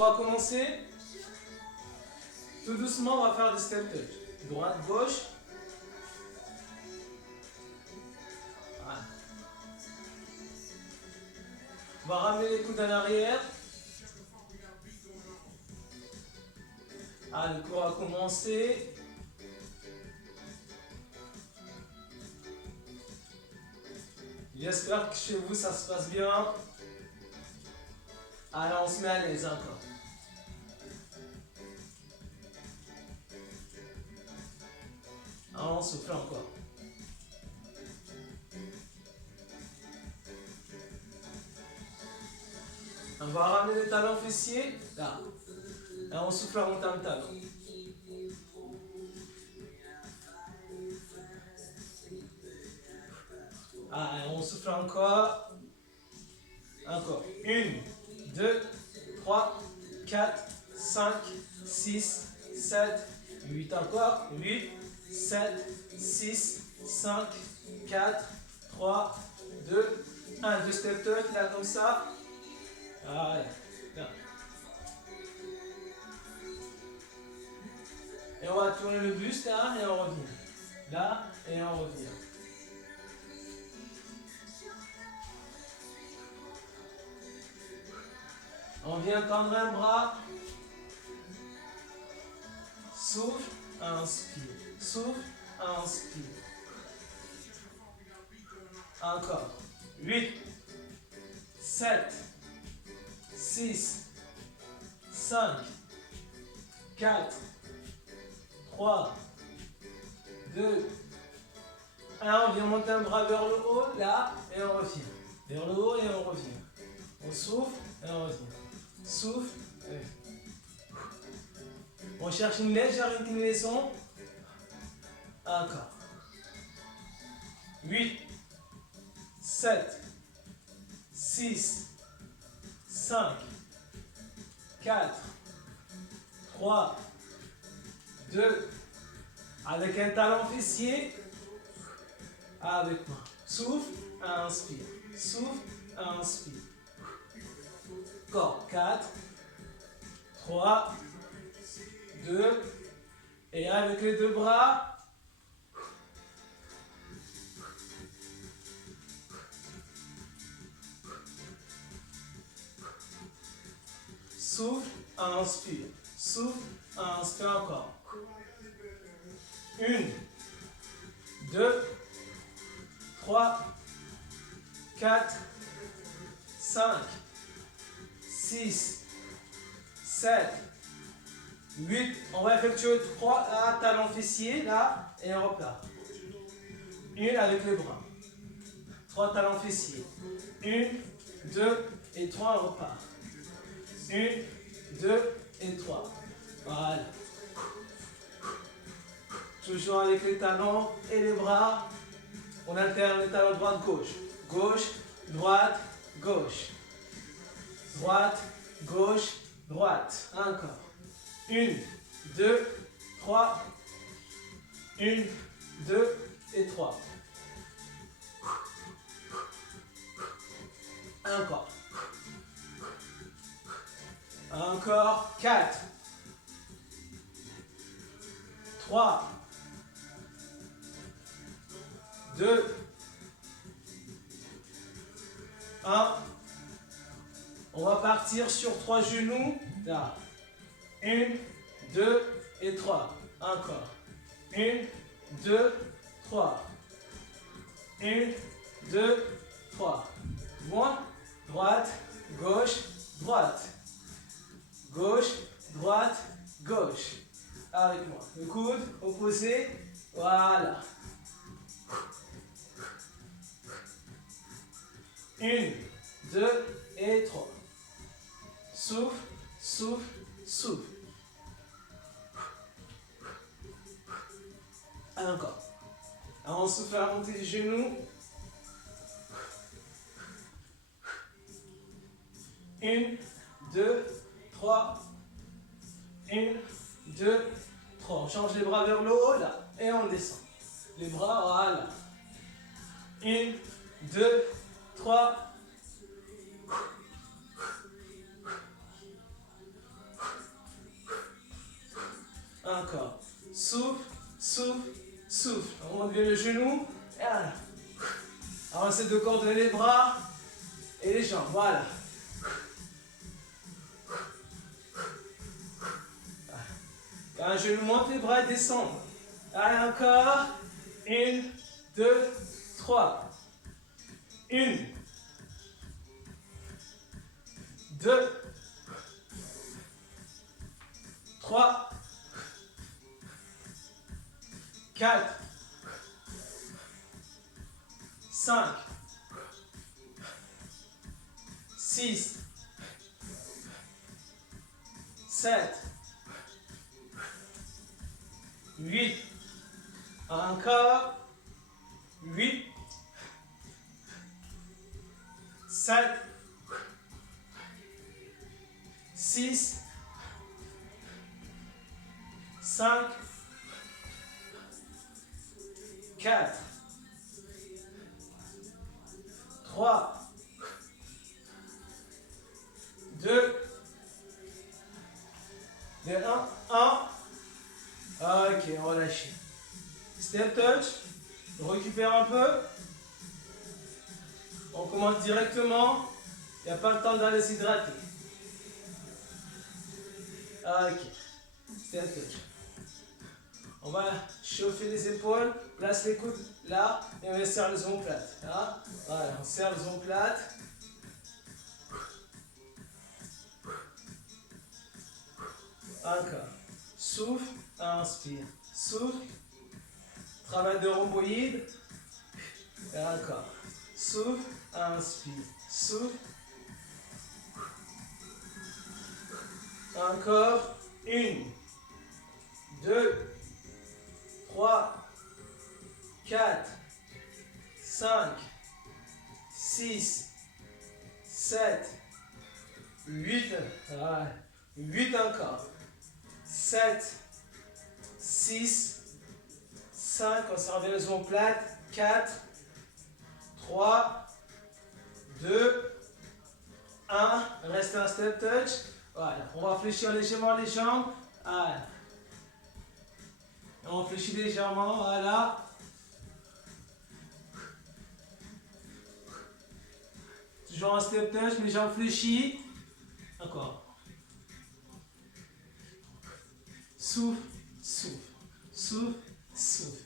va commencer. Tout doucement, on va faire des step touch. Droite, gauche. Voilà. On va ramener les coudes en arrière. Le cours a commencé. J'espère que chez vous ça se passe bien. Allez, on se met à l'aise encore. On souffle encore. On va ramener les talons fessiers. Là. Et on souffle en montant le talon. On souffle encore. Encore. 1, 2, 3, 4, 5, 6, 7, 8 encore. 8, 7, 6, 5, 4, 3, 2, 1. 2 step touch, là comme ça. Voilà. Là. Et on va tourner le buste là et on revient. Là et on revient. On vient tendre un bras. Souffle, inspire. Souffle, inspire. Encore. 8, 7, 6, 5, 4, 3, 2, 1. On vient monter un bras vers le haut, là, et on revient. Vers le haut et on revient. On souffle et on revient. Souffle. On cherche une légère inclinaison. Encore. 8, 7, 6, 5, 4, 3, 2, avec un talon fessier, avec moi. Souffle, inspire. Souffle, inspire. Encore 4, 3, 2, et avec les deux bras, souffle, inspire. Souffle, inspire encore. 1, 2, 3, 4, 5, 6, 7, 8. On va effectuer 3 talons fessiers là et on repart. 1 avec les bras. 3 talons fessiers. 1, 2 et 3, on repart. 1, 2 et 3. Voilà. Toujours avec les talons et les bras. On alterne les talons droite-gauche. Gauche, droite, gauche. Droite, gauche, droite. Encore. 1, 2, 3. 1, 2 et 3. Encore. Encore. 4. 3. 2. 1. On va partir sur 3 genoux. Là. 1, 2 et 3. Encore. 1, 2, 3. 1, 2, 3. Bon. Droite, gauche, droite. Gauche, droite, gauche. Avec moi. Le coude opposé. Voilà. 1, 2 et 3. Souffle, souffle, souffle. Encore. Alors on souffle à la montée des genoux. 1, 2, 3. 1, 2, 3. On change les bras vers le haut là et on descend. Les bras, voilà. 1, 2, 3. souffle, souffle, souffle. On monte bien le genou. Et voilà. Alors, on essaie de coordonner les bras et les jambes. Voilà. Quand un genou monte, les bras descendent. Allez, encore. 1, 2, 3. 1, 2, 3, 4, 5, 6, 7, 8, encore, 8, 7, 6, 5, 4, 3, 2, 1. Ok, on relâche. Step touch. On récupère un peu. On commence directement. Il n'y a pas le temps d'aller s'hydrater. Ok. Step touch. On va chauffer les épaules. Place les coudes là. Et on va serrer les omoplates. Là. Voilà, on serre les omoplates. Encore. Souffle, inspire. Souffle. Travail de rhomboïde. Et encore. Souffle, inspire. Souffle. Encore. 1, 2, 3, 4, 5, 6, 7, 8. 8 encore. 7, 6, 5, on s'en revient les omoplates. 4, 3, 2, 1. Reste un step touch. Voilà, on va fléchir légèrement les jambes. Voilà. On fléchit légèrement, voilà. Toujours un step touch, mes jambes fléchies. Encore. Souffle, souffle, souffle, souffle.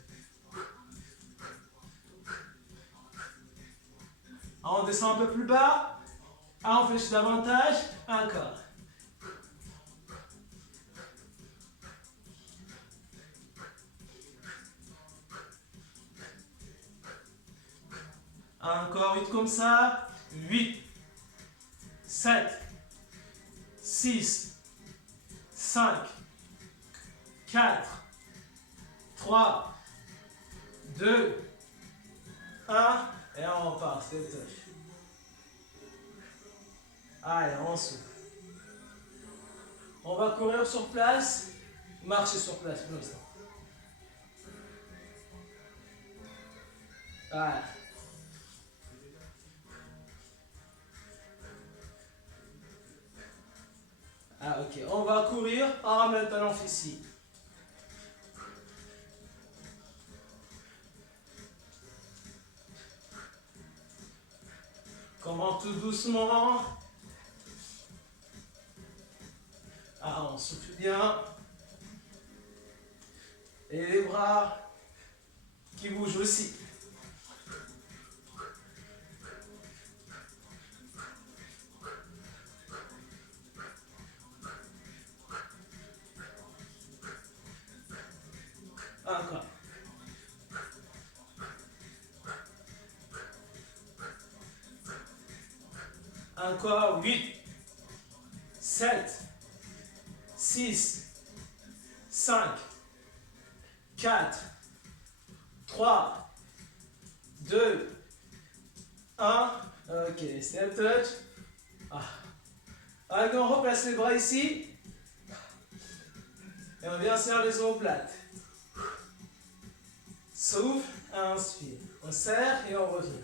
On descend un peu plus bas. On fléchit davantage. Encore. Encore 8 comme ça. 8, 7, 6, 5, 4, 3, 2, 1. Et on repart. Step touch. Allez, on souffle. On va courir sur place. Marcher sur place pour l'instant. Voilà. Ah ok, on va courir en ramenant le talon fessier. Commence tout doucement. Ah, on souffle bien. Et les bras qui bougent aussi. Encore. Encore 8, 7, 6, 5, 4, 3, 2, 1. Ok, step touch. Allez, on replace les bras ici. Et on vient serrer les omoplates. Souffle, inspire. On serre et on revient.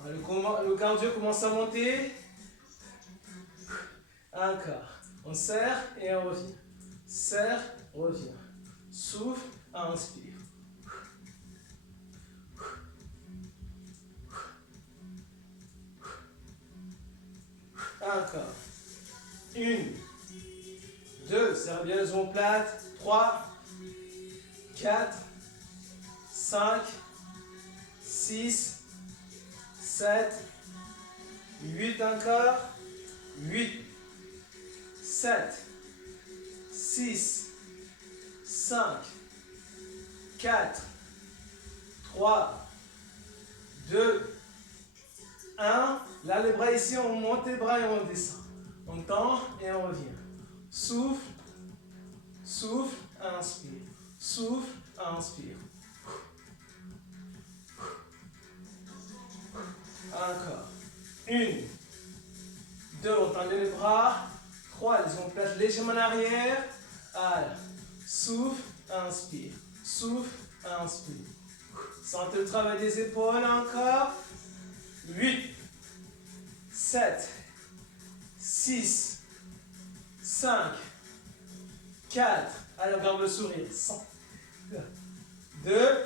Alors, le cardio commence à monter. Encore. On serre et on revient. Serre, revient. Souffle, inspire. Encore. 1, 2, serre bien les omoplates. 3, 4, 5, 6, 7, 8 encore. 8, 7, 6, 5, 4, 3, 2, 1. Là, les bras ici, on monte les bras et on descend. On tend et on revient. Souffle, souffle, inspire. Souffle, inspire. Encore. 1, 2, on tend les bras. 3, les omoplates légèrement en arrière. Alors, souffle, inspire. Souffle, inspire. Sentez le travail des épaules encore. 8, 7, 6, 5, 4. Allez, garde le sourire. 2,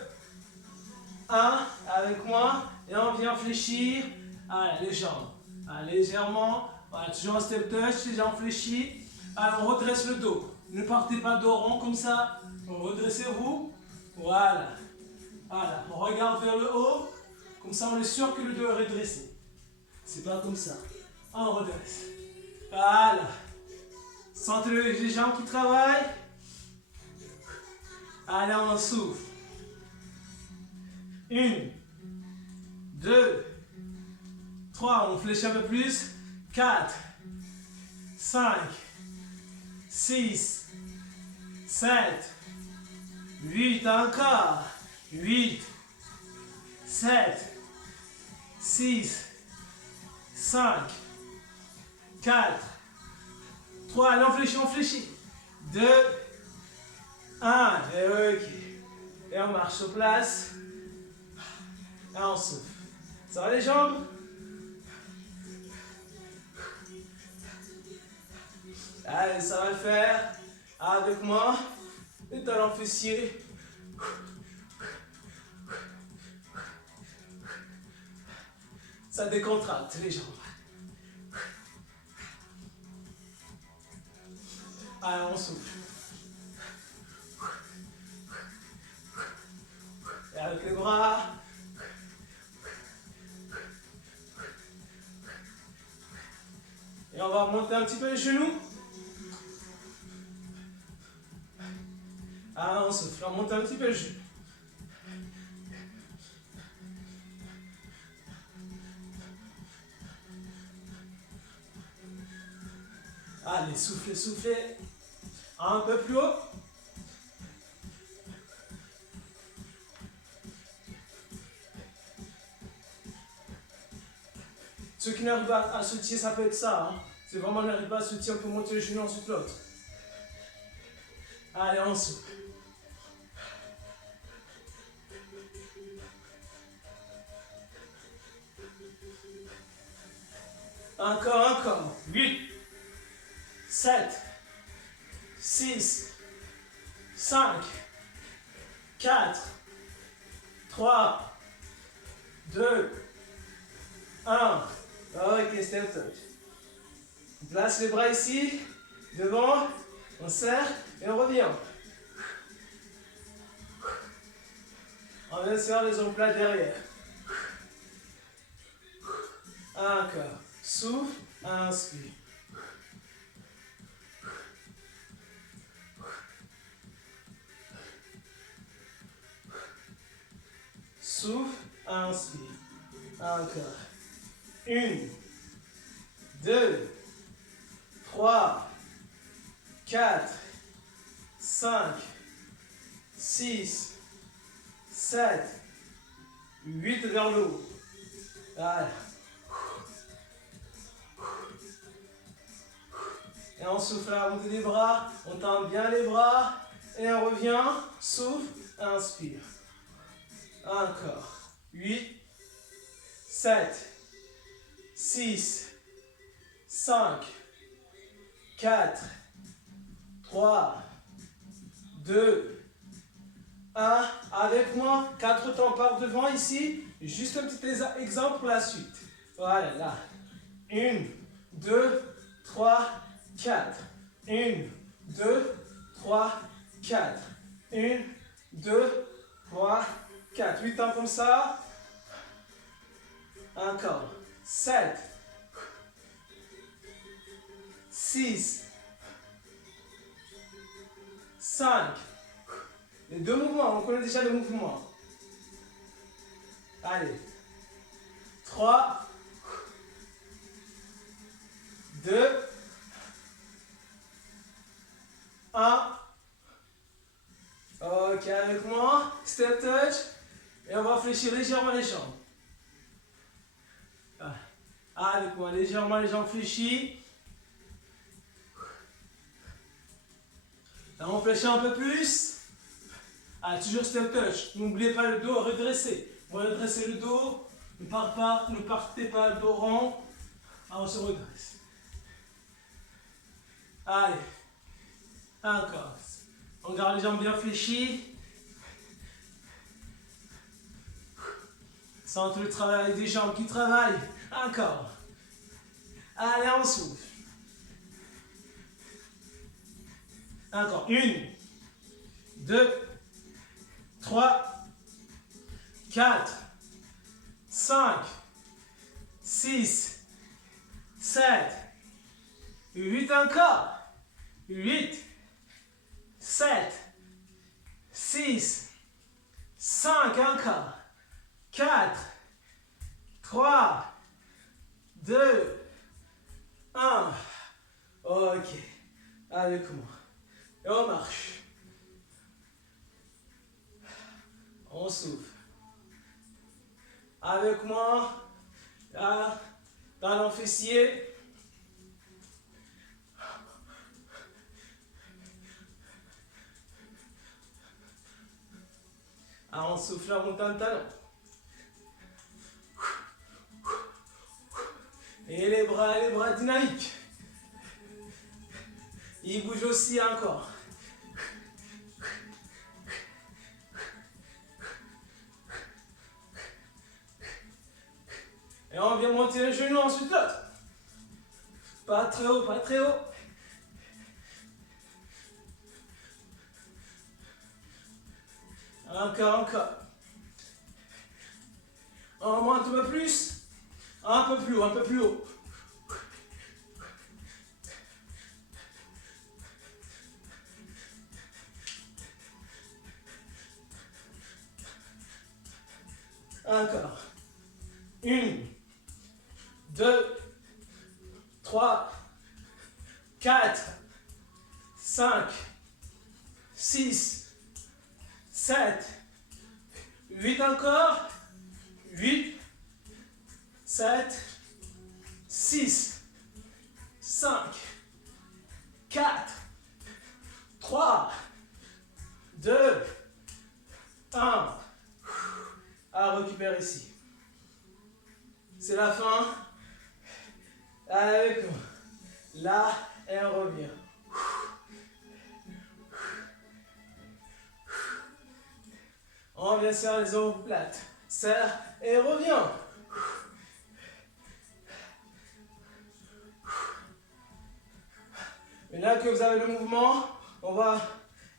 1. Avec moi. Et on vient fléchir. Allez, les jambes. Allez, légèrement. Voilà, toujours un step touch, les jambes fléchies. Alors, on redresse le dos. Ne partez pas dos rond comme ça. Redressez-vous. Voilà. Voilà. On regarde vers le haut. Comme ça, on est sûr que le dos est redressé. C'est pas comme ça. On redresse. Voilà. Sentez les jambes qui travaillent. Allez, on souffle. 1, 2, 3. On fléchit un peu plus. 4, 5, 6, 7, 8. Encore. 8, 7, 6, 5, 4, 3, allez, on fléchit. 2, 1, et ok. Et on marche sur place. Et on souffle. Ça va les jambes? Allez, ça va le faire. Avec moi. Les talons fessiers. Ça décontracte les jambes. Allez, on souffle. Et avec les bras. Et on va monter un petit peu les genoux. Allez, on souffle. On monte un petit peu les genoux. Allez, soufflez, soufflez. Un peu plus haut. Ceux qui n'arrivent pas à soutenir, ça peut être ça. Hein. Si vraiment on n'arrive pas à soutenir, on peut monter les genoux ensuite l'autre. Allez, on souffle. Encore. 8, 7, 6, 5, 4, 3, 2, 1. Ok, step touch. On place les bras ici, devant, on serre et on revient. On vient serrer les omoplates derrière. Encore. Souffle, inspire. Souffle, inspire. Encore. 1, 2, 3, 4, 5, 6, 7, 8 vers le haut. Voilà. Et on souffle à la montée des bras, on tend bien les bras, et on revient, souffle, inspire. Encore. 8, 7, 6, 5, 4, 3, 2, 1. Avec moi, 4 temps par devant ici. Juste un petit exemple pour la suite. Voilà, là. 1, 2, 3, 4. 1, 2, 3, 4. 1, 2, 3, 4. 8 temps comme ça. Encore. 7, 6, 5. Les deux mouvements, on connaît déjà le mouvement. Allez. 3, 2, 1. Ok, avec moi. Step touch. Et on va fléchir légèrement les jambes. Avec moi, légèrement les jambes fléchies. Là, on fléchit un peu plus. Toujours step touch. N'oubliez pas le dos redressé. On va redresser le dos. Ne partez pas le dos rond. On se redresse. Allez. Encore. On garde les jambes bien fléchies. Sentez le travail des jambes qui travaillent. Encore. Allez, on souffle. Encore. 1, 2, 3, 4, 5, 6, 7, 8 encore. 8, 7, 6, 5 encore. 4, 3, 2, 1. Ok. Avec moi. Et on marche. On souffle. Avec moi. Là, talon fessier. On souffle en montant le talon. Et les bras dynamiques. Ils bougent aussi encore. Et on vient monter le genou, ensuite l'autre. Pas très haut, pas très haut. Encore. On monte un peu plus. Un peu plus haut, un peu plus haut. Encore. 1, 2, 3, 4, 5, 6, 7, 8 encore. 8, 7, 6, 5, 4, 3, 2, 1. À récupérer ici. C'est la fin. Avec moi. Là, et on revient. On vient serrer les omoplates. Serre et revient. Maintenant que vous avez le mouvement, on va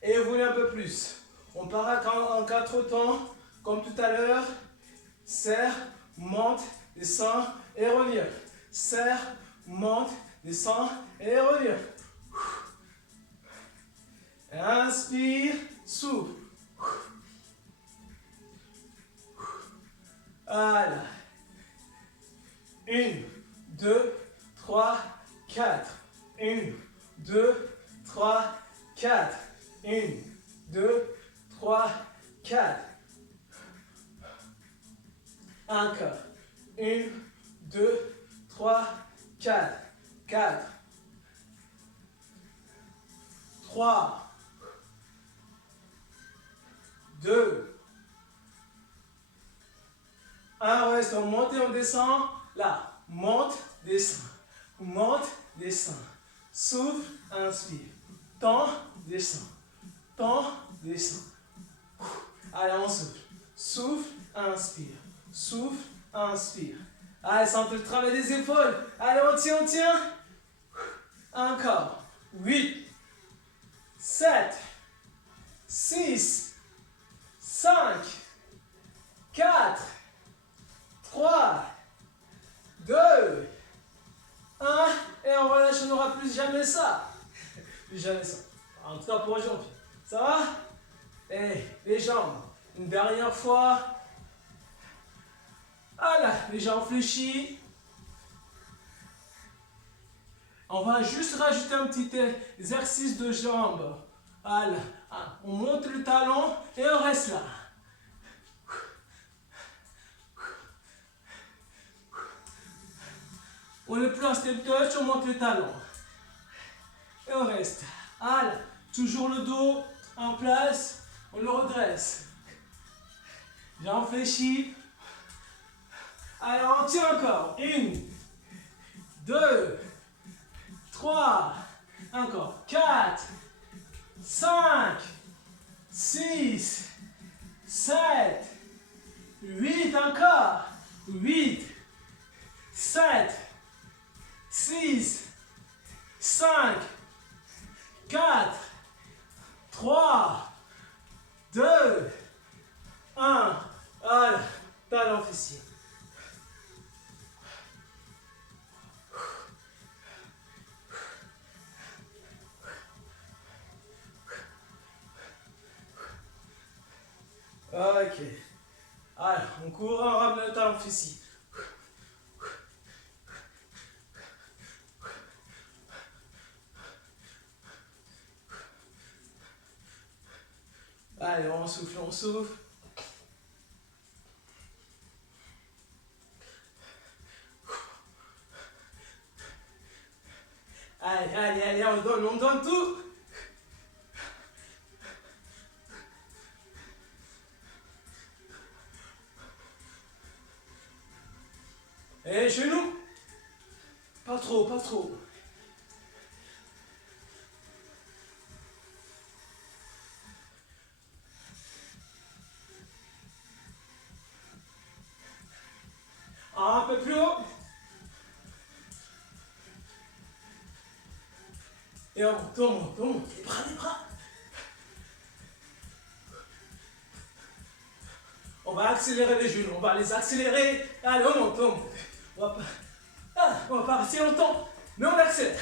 évoluer un peu plus. On part en 4 temps, comme tout à l'heure. Serre, monte, descend et revient. Serre, monte, descend et revient. Inspire, souffle. Voilà. 1, 2, 3, 4. 1, 2, 3, 4. 1, 2, 3, 4. Encore. 1, 2, 3, 4. 4. 3. 2. 1. Reste. On monte et on descend. Là. Monte, descend. Monte, descend. souffle, inspire. Tends, descends. Tends, descends. Allez, on souffle. Souffle, inspire. Souffle, inspire. Allez, sentez le travail des épaules. Allez, on tient, on tient. Encore. 8, 7, 6, 5, 4, 3, 2, 1. Et on relâche, on n'aura plus jamais ça. Plus jamais ça. En tout cas pour aujourd'hui. Ça va? Et les jambes. Une dernière fois. Voilà, les jambes fléchies. On va juste rajouter un petit exercice de jambes. Voilà. On monte le talon et on reste là. On est plus en step touch, on monte le talon. Et on reste. Voilà. Toujours le dos en place. On le redresse. Jambes fléchies. Allez, on tient encore. 1, 2, 3, encore. 4, 5, 6, 7, 8, encore. 8, 7, 6, 5, 4, 3, 2, 1. Voilà, talon fessier. Ok. Alors, on court, on ramène le talon fessier. Allez, on souffle, on souffle. Allez, allez, allez, on donne tout. Et genoux. Pas trop, pas trop. Un peu plus haut. Et on monte. Les bras, les bras. On va accélérer les genoux, on va les accélérer. Allez, on monte. On va pas rester longtemps, mais on accélère.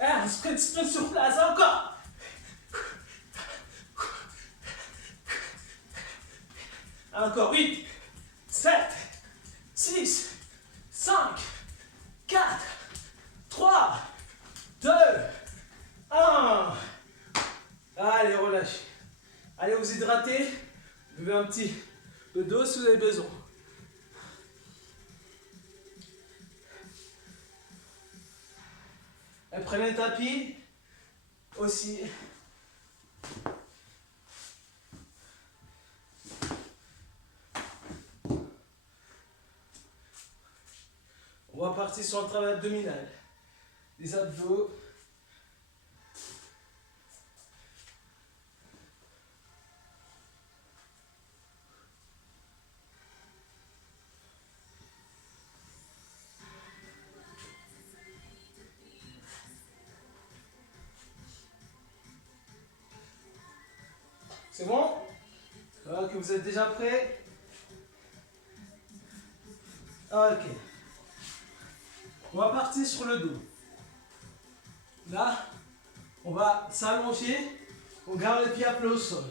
On sprint sur place, encore. Encore, 8, 7, 6, 5, 4, 3, 2, 1. Allez, relâchez. Allez vous hydrater. Buvez un petit peu d'eau si vous avez besoin. Et prenez le tapis aussi. On va partir sur un travail abdominal. Les abdos. C'est bon? Ok, vous êtes déjà prêts? Ok. On va partir sur le dos. Là, on va s'allonger. On garde les pieds à plat au sol.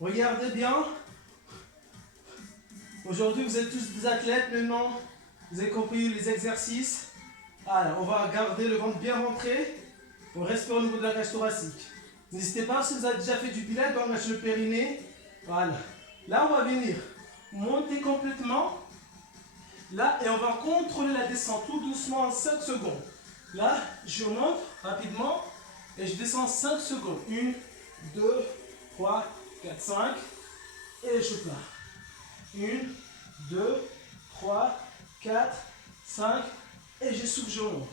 Regardez bien. Aujourd'hui, vous êtes tous des athlètes. Maintenant, vous avez compris les exercices. Alors, on va garder le ventre bien rentré. On respire au niveau de la cage thoracique. N'hésitez pas, si vous avez déjà fait du pilates, on lâche le périnée. Voilà. Là, on va venir monter complètement. Là, et on va contrôler la descente tout doucement en 5 secondes. Là, je monte rapidement et je descends 5 secondes. 1, 2, 3, 4, 5. Et je pars. 1, 2, 3, 4, 5. Et je souffle, je monte.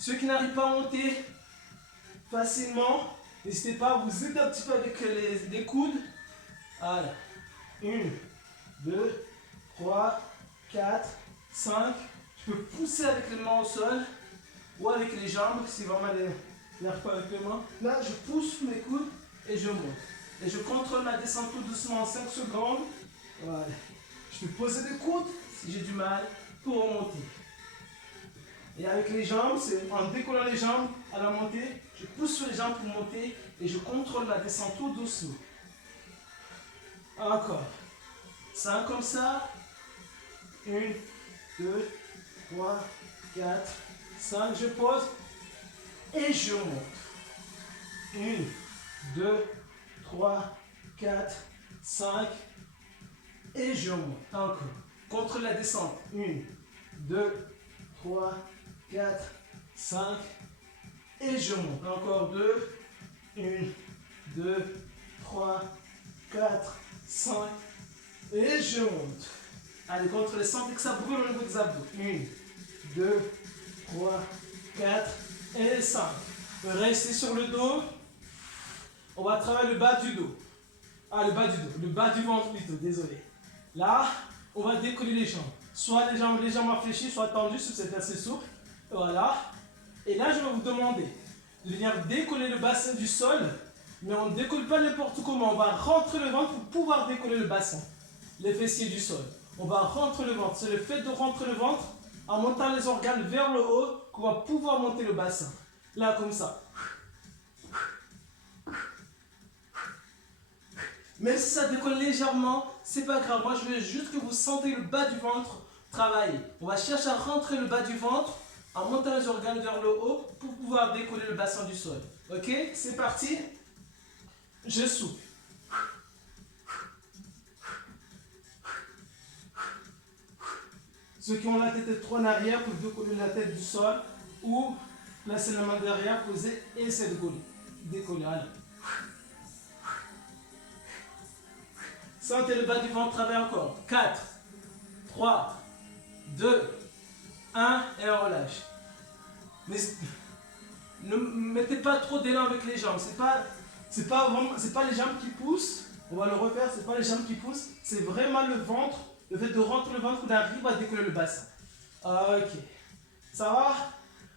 Ceux qui n'arrivent pas à monter facilement, n'hésitez pas à vous aider un petit peu avec les coudes. Voilà. 1, 2, 3, 4, 5. Je peux pousser avec les mains au sol ou avec les jambes si vraiment n'arrive pas avec les mains. Là, je pousse mes coudes et je monte. Et je contrôle ma descente tout doucement en 5 secondes. Voilà. Je peux poser des coudes si j'ai du mal pour remonter. Et avec les jambes, c'est en décollant les jambes à la montée, je pousse sur les jambes pour monter et je contrôle la descente tout doucement. Encore. 5 comme ça. 1, 2, 3, 4, 5. Je pose et je monte. 1, 2, 3, 4, 5. Et je monte. Encore. Contrôle la descente. 1, 2, 3, 4, 5. Et je monte. Encore 2. 1, 2, 3, 4, 5. Et je monte. Allez, contrôlez, sentez que ça brûle au niveau des abdos. 1, 2, 3, 4 et 5. Restez sur le dos. On va travailler le bas du dos. Ah, le bas du dos. Le bas du ventre plutôt, désolé. Là, on va décoller les jambes. Soit les jambes légèrement fléchies, soit tendues, si c'est assez souple. Voilà. Et là, je vais vous demander de venir décoller le bassin du sol. Mais on ne décolle pas n'importe comment. On va rentrer le ventre pour pouvoir décoller le bassin. Les fessiers du sol. On va rentrer le ventre. C'est le fait de rentrer le ventre en montant les organes vers le haut qu'on va pouvoir monter le bassin. Là, comme ça. Même si ça décolle légèrement, c'est pas grave. Moi, je veux juste que vous sentez le bas du ventre travailler. On va chercher à rentrer le bas du ventre en montant les organes vers le haut pour pouvoir décoller le bassin du sol. Ok? C'est parti. Je souffle. Ceux qui ont la tête trop en arrière peuvent décoller la tête du sol ou placer la main derrière, poser et essayer de décoller. Allez. Sentez le bas du ventre travailler encore. 4, 3, 2, 1 et on relâche. Mais ne mettez pas trop d'élan avec les jambes. C'est pas les jambes qui poussent. On va le refaire, c'est pas les jambes qui poussent. C'est vraiment le ventre. Le fait de rentrer le ventre qu'on arrive à décoller le bassin. Ok. Ça va?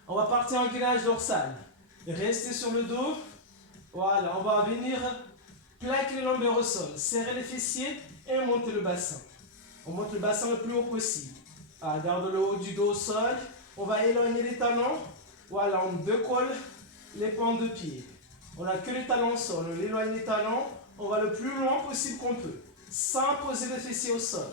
On va partir en gainage dorsal. Restez sur le dos. Voilà, on va venir plaquer les lombaires au sol. Serrer les fessiers et monter le bassin. On monte le bassin le plus haut possible. Garde le haut du dos au sol. On va éloigner les talons. Voilà, on décolle les pointes de pied. On n'a que les talons au sol. On éloigne les talons. On va le plus loin possible qu'on peut. Sans poser les fessiers au sol.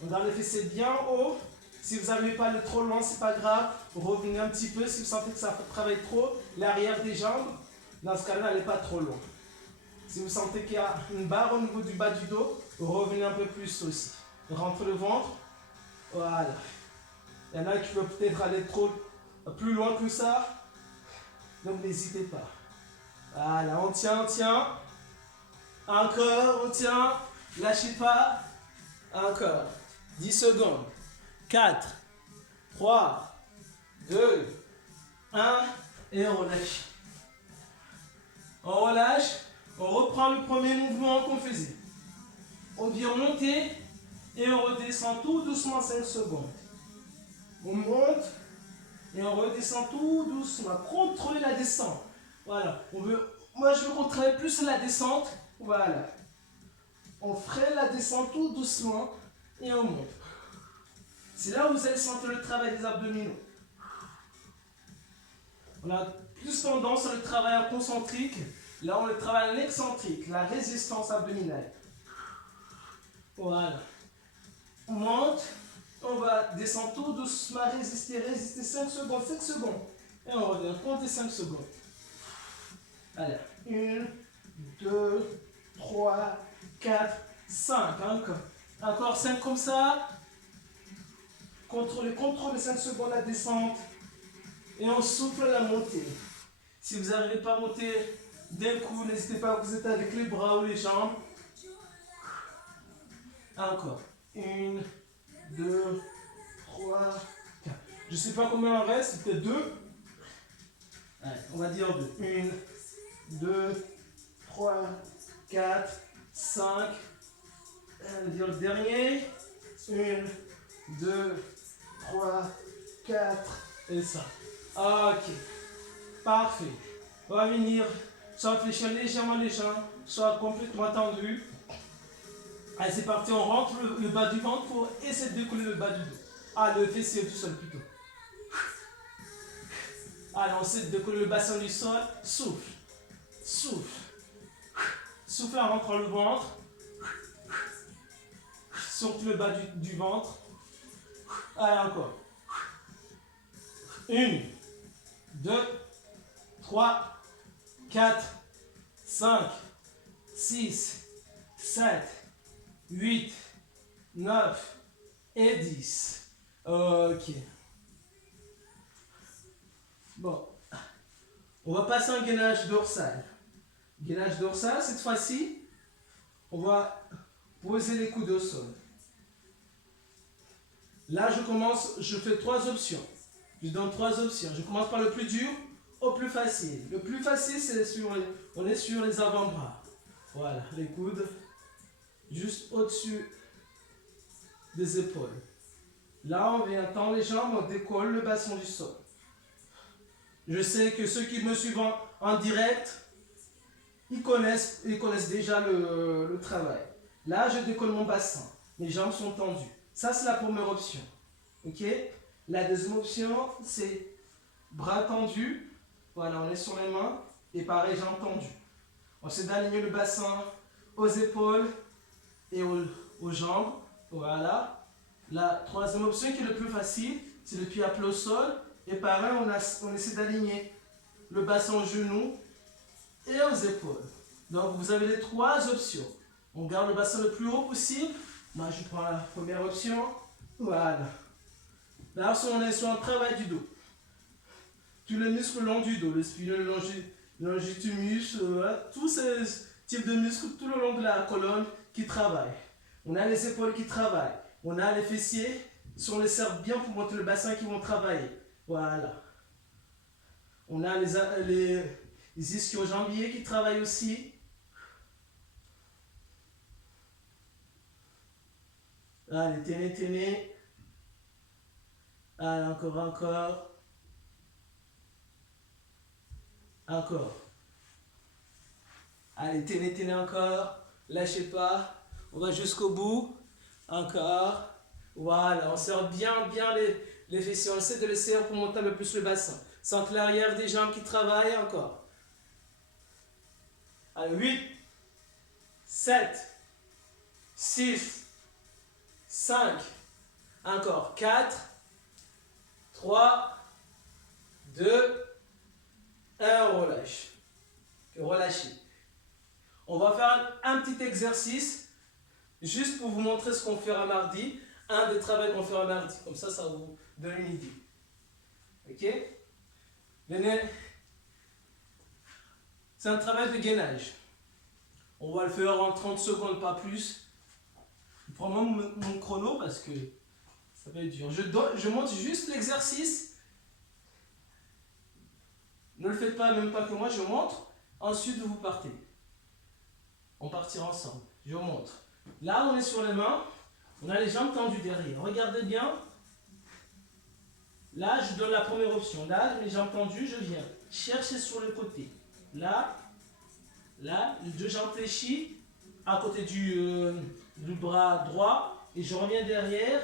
On garde les fessiers bien haut. Si vous n'arrivez pas à aller trop loin, c'est pas grave. Revenez un petit peu. Si vous sentez que ça travaille trop, l'arrière des jambes, dans ce cas-là, n'allez pas trop loin. Si vous sentez qu'il y a une barre au niveau du bas du dos, revenez un peu plus aussi. Rentre le ventre. Voilà. Il y en a qui peuvent peut-être aller plus loin que ça. Donc n'hésitez pas. Voilà, on tient, on tient. Encore, on tient. Lâchez pas. Encore. 10 secondes. 4, 3, 2, 1. Et on relâche. On relâche. On reprend le premier mouvement qu'on faisait. On vient monter et on redescend tout doucement 5 secondes. On monte et on redescend tout doucement. Contrôlez la descente. Voilà. Moi, je veux qu'on travaille plus la descente. Voilà. On freine la descente tout doucement et on monte. C'est là où vous allez sentir le travail des abdominaux. On a plus tendance à le travail en concentrique. Là, on le travaille en excentrique, la résistance abdominale. Voilà. On monte, on va descendre tout doucement, résister 5 secondes, 7 secondes. Et on revient, comptez 5 secondes. Allez, 1, 2, 3, 4, 5. Encore 5 comme ça. Contrôlez 5 secondes la descente. Et on souffle la montée. Si vous n'arrivez pas à monter d'un coup, n'hésitez pas à vous aider avec les bras ou les jambes. Encore. 1, 2, 3, 4. Je ne sais pas combien il en reste, peut-être 2. Allez, on va dire 2. 1, 2, 3, 4, 5. On va dire le dernier. 1, 2, 3, 4 et ça. Ok. Parfait. On va venir soit fléchir légèrement les jambes, soit complètement tendu. Allez, c'est parti. On rentre le bas du ventre pour essayer de décoller le bas du dos. Ah, le fessier tout seul plutôt. Allez, on essaie de décoller le bassin du sol. Souffle. Souffle. Souffle en rentrant le ventre. Surtout le bas du ventre. Allez, encore. 1, 2, 3, 4, 5, 6, 7, 8, 9 et 10. Ok. Bon. On va passer un gainage dorsal. Gainage dorsal, cette fois-ci, on va poser les coudes au sol. Là, je fais 3 options. Je donne 3 options. Je commence par le plus dur au plus facile. Le plus facile, c'est on est sur les avant-bras. Voilà, les coudes juste au-dessus des épaules. Là, on vient tendre les jambes, on décolle le bassin du sol. Je sais que ceux qui me suivent en direct, ils connaissent déjà le travail. Là, je décolle mon bassin. Mes jambes sont tendues. Ça, c'est la première option. Ok? La deuxième option, c'est bras tendus. Voilà, on est sur les mains. Et pareil, jambes tendues. On essaie d'aligner le bassin aux épaules et aux jambes. Voilà. La troisième option qui est le plus facile, c'est le pied à plat au sol. Et pareil, on essaie d'aligner le bassin aux genoux et aux épaules. Donc, vous avez les 3 options. On garde le bassin le plus haut possible. Moi, je prends la première option. Voilà. Là, on est sur un travail du dos. Tous les muscles long du dos, le spineux, le longitudinus, tous ces types de muscles tout le long de la colonne qui travaillent. On a les épaules qui travaillent. On a les fessiers, si on les serre bien pour monter le bassin qui vont travailler. Voilà. On a les ischio-jambiers qui travaillent aussi. Allez, tenez. Allez, encore. Encore. Allez, tenez encore. Lâchez pas. On va jusqu'au bout. Encore. Voilà, on serre bien les fessiers. On essaie de les serrer pour monter un peu plus le bassin. Sente l'arrière des jambes qui travaillent. Encore. Allez, 8, 7, 6, 5, encore 4, 3, 2, 1, relâche. Relâchez. On va faire un petit exercice juste pour vous montrer ce qu'on fera mardi. Un des travaux qu'on fera mardi. Comme ça, ça vous donne une idée. Ok? Venez. C'est un travail de gainage. On va le faire en 30 secondes, pas plus. Je prends mon chrono parce que ça va être dur. Je montre juste l'exercice. Ne le faites pas, même pas que moi, je montre. Ensuite, vous partez. On partira ensemble. Je montre. Là, on est sur les mains. On a les jambes tendues derrière. Regardez bien. Là, je donne la première option. Là, les jambes tendues, je viens chercher sur le côté. Là, les 2 jambes fléchies à côté du bras droit. Et je reviens derrière.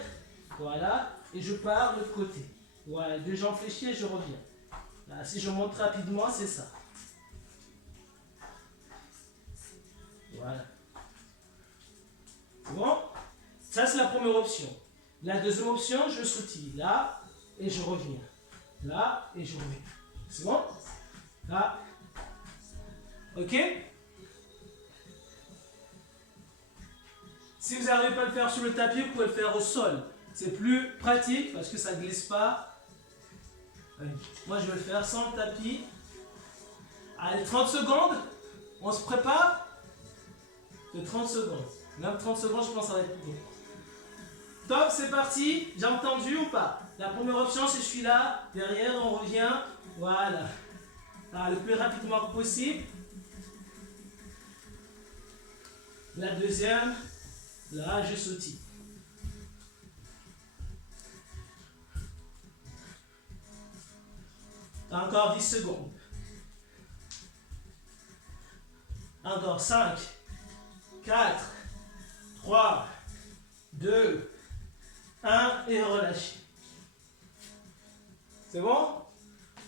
Voilà. Et je pars de l'autre côté. Voilà, 2 jambes fléchies et je reviens. Là, si je monte rapidement, c'est ça. Voilà. Bon, ça c'est la première option. La deuxième option, je sautille là et je reviens. Là et je reviens. C'est bon? Là. Ok? Si vous n'arrivez pas à le faire sur le tapis, vous pouvez le faire au sol. C'est plus pratique parce que ça ne glisse pas. Allez. Moi je vais le faire sans le tapis. Allez, 30 secondes. On se prépare. De 30 secondes. Même 30 secondes, je pense que ça va être bon. Top, c'est parti. Jambes tendues ou pas? La première option, c'est celui-là. Derrière, on revient. Voilà. le plus rapidement possible. La deuxième, là je sautille. Encore 10 secondes. Encore 5, 4, 3, 2, 1 et relâchez. C'est bon?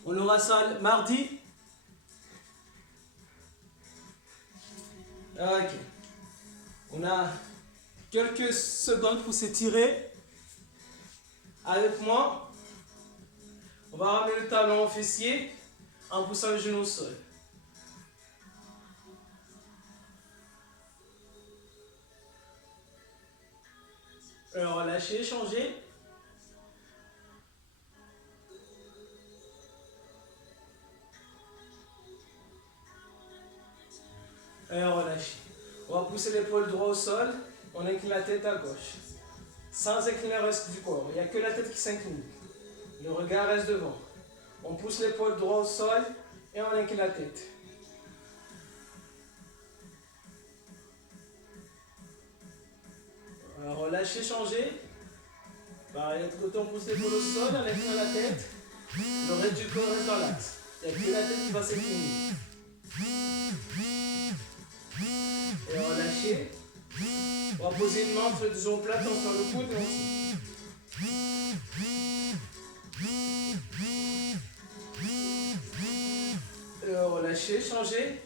On aura ça mardi. Ok. On a quelques secondes pour s'étirer. Avec moi, on va ramener le talon au fessier en poussant le genou au sol. Relâchez, changez. Et relâchez. On va pousser l'épaule droite au sol. On incline la tête à gauche. Sans incliner le reste du corps. Il n'y a que la tête qui s'incline. Le regard reste devant. On pousse l'épaule droite au sol et on incline la tête. Relâchez, changez. Pareil, de l'autre côté, on pousse l'épaule au sol, on incline la tête. Le reste du corps reste dans l'axe. Il n'y a que la tête qui va s'incliner. Et relâchez. On va poser une main entre les deux omoplates, on fait le coude et on tire. Et relâchez, changez.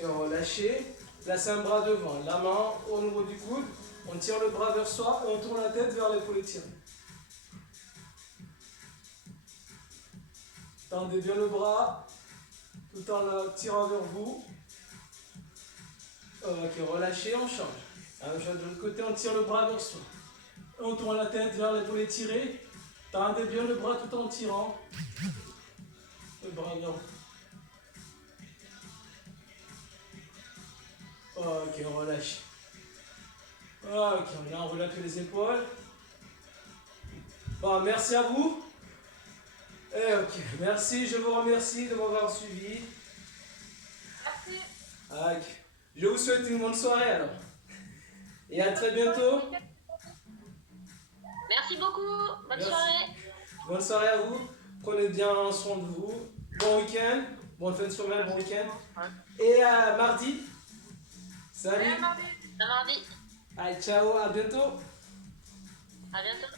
Et relâchez. Placez un bras devant, la main au niveau du coude. On tire le bras vers soi et on tourne la tête vers l'épaule étirée. Tendez bien le bras tout en le tirant vers vous. Ok, relâchez, on change. La même chose de l'autre côté, on tire le bras vers soi. On tourne la tête vers l'épaule étirée. Tendez bien le bras tout en tirant. Le bras vers vous. Ok, on relâche. Ok, on a relâché les épaules. Bon, merci à vous. Et ok, merci, je vous remercie de m'avoir suivi. Merci. Ok. Je vous souhaite une bonne soirée alors. Et à très bientôt. Merci beaucoup. Bonne Merci. soirée. Bonne soirée à vous. Prenez bien soin de vous. Bon week-end. Bonne fin de semaine, bon week-end. Et à mardi. Salut. À mardi. Allez, ciao, à bientôt. À bientôt.